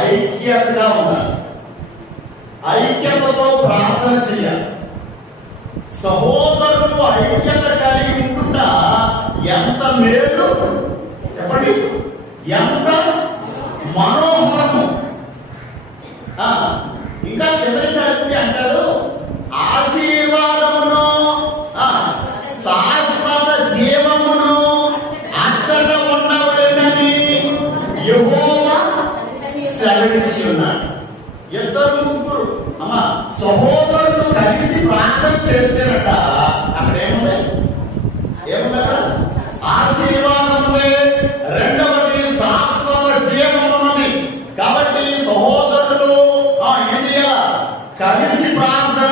ఐక్యతగా ఉండాలి ఐక్యతతో ప్రార్థన చేయాలి సహోదరులు ఐక్యత కలిగి ఉంటుందా ఎంత మేలు చెప్పండి ఎంత మనోహరము ఆ, ఇంకా కింద చదివితే అంటాడు ఆశీర్వాదమును ఆ, శాశ్వత జీవమును అచ్చట ఉండవలెనని యెహోవా సెలవిచ్చి ఉన్నాడు ఇద్దరు ముగ్గురు అమ్మ సహోదరులు కలిసి ప్రార్థన చేస్తేనట. అక్కడ ఏముంది ఏముంది అక్కడ రెండవది శాశ్వత జీవం ఉన్నది కాబట్టి సహోదరులు ఏం చేయాల? కలిసి ప్రార్థన